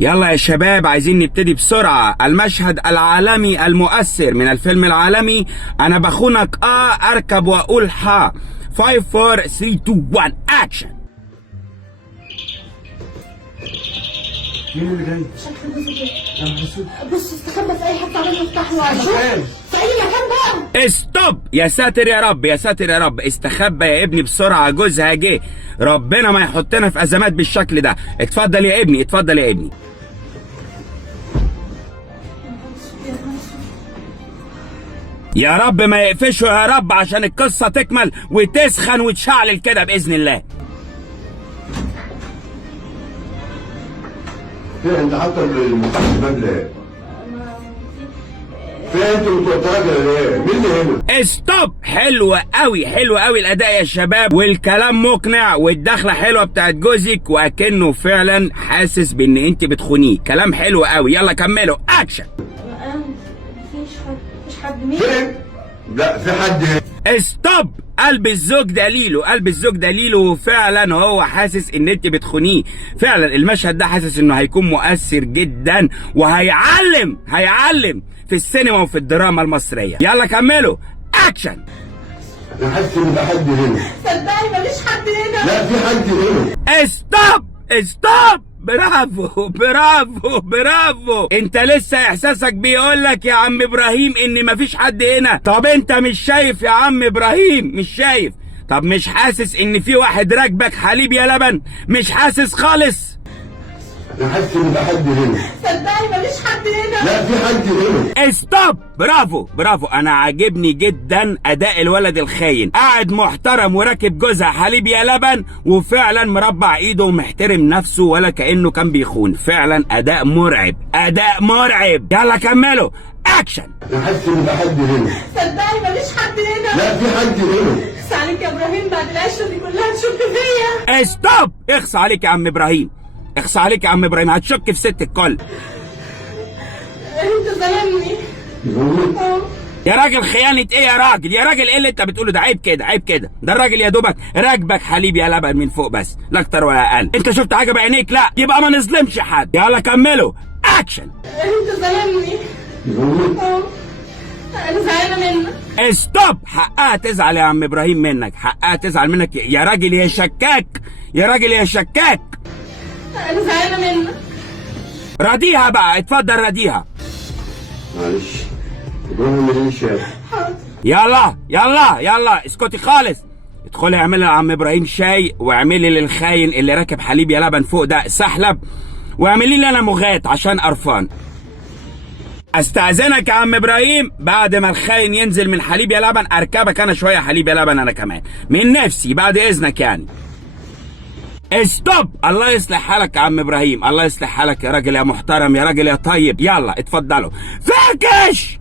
يلا يا شباب عايزين نبتدي بسرعة. المشهد العالمي المؤثر من الفيلم العالمي أنا بخونك أركب وأقول حا. 5 4 3 2 1 أكشن. مين اللي جاي؟ شكله جوزي جاي. يا نهار اسود. بص استخبى في اي حته عمال يفتح له عشان في اي مكان بقى. استوب. يا ساتر يا رب يا ساتر يا رب. استخبى يا ابني بسرعة، جوزها جه. ربنا ما يحطنا في أزمات بالشكل ده. اتفضل يا ابني اتفضل يا ابني. يا رب ما يقفشوا يا رب عشان القصة تكمل وتسخن وتشعلل كده بإذن الله. فين انت حاطه المفتاح الباب ليه؟ فين انت متوتره ليه؟ مين اللي هنا؟ استوب. حلوة قوي حلوة قوي الأداء يا شباب، والكلام مقنع، والدخلة حلوة بتاعت جوزك، وأكنه فعلا حاسس بإن أنت بتخونيه. كلام حلو قوي. يلا كملوا أكشن. مفيش حد مين؟ فين؟ لا في حد هنا. استوب. قلب الزوج دليله، قلب الزوج دليله، وفعلا هو حاسس ان انت بتخونيه. فعلا المشهد ده حاسس انه هيكون مؤثر جدا وهيعلم في السينما وفي الدراما المصرية. يلا كملوا اكشن. انا حاسس ان في حد هنا. صدقني مفيش حد هنا. لا في حد هنا. استوب استوب. برافو برافو برافو. انت لسه احساسك بيقولك يا عم ابراهيم ان مفيش حد هنا. طب انت مش شايف يا عم ابراهيم؟ مش شايف؟ طب مش حاسس ان في واحد راكبك حليب يا لبن؟ مش حاسس خالص؟ انا حاسس ان في حد هنا. صدقني مفيش حد هنا. لا في حد هنا. استوب. برافو برافو. انا عاجبني جدا اداء الولد الخاين، قاعد محترم وراكب جوزها حليب يا لبن، وفعلا مربع ايده ومحترم نفسه ولا كانه كان بيخون. فعلا اداء مرعب اداء مرعب. يلا كملوا اكشن. انا حاسس ان في حد هنا. صدقني مفيش حد هنا. لا في حد هنا. اخس عليك يا ابراهيم، بعد العشره دي كلها تشك فيا. استوب. اخص عليك يا عم ابراهيم، اخص عليك يا عم ابراهيم، هتشك في ست الكل. انت ظلمني. يا راجل خيانة ايه يا راجل؟ يا راجل ايه اللي انت بتقوله ده؟ عيب كده عيب كده. ده الراجل يا دوبك راكبك حليب يا لبن من فوق بس، لا اكتر ولا اقل. انت شفت حاجة بعينيك؟ لا. يبقى ما نظلمش حد. يلا كملوا اكشن. انت ظلمني. انا زعلانه منك. استوب. حقها تزعل يا عم ابراهيم منك، حقها تزعل منك يا راجل يا شكاك، يا راجل يا شكاك. انا زعلانه منك. راضيها بقى، اتفضل راضيها. معلش ابراهيم ماليش شايف. حاضر. يلا يلا يلا اسكتي خالص. ادخلي اعملي لعم ابراهيم شاي، واعملي للخاين اللي راكب حليب يا لبن فوق ده سحلب، واعملي لي انا مغات عشان قرفان. استاذنك يا عم ابراهيم، بعد ما الخاين ينزل من حليب يا لبن اركبك انا شويه حليب يا لبن انا كمان من نفسي بعد اذنك يعني. استوب. الله يصلح حالك يا عم ابراهيم، الله يصلح حالك يا راجل يا محترم يا راجل يا طيب. يلا اتفضلوا. فركش.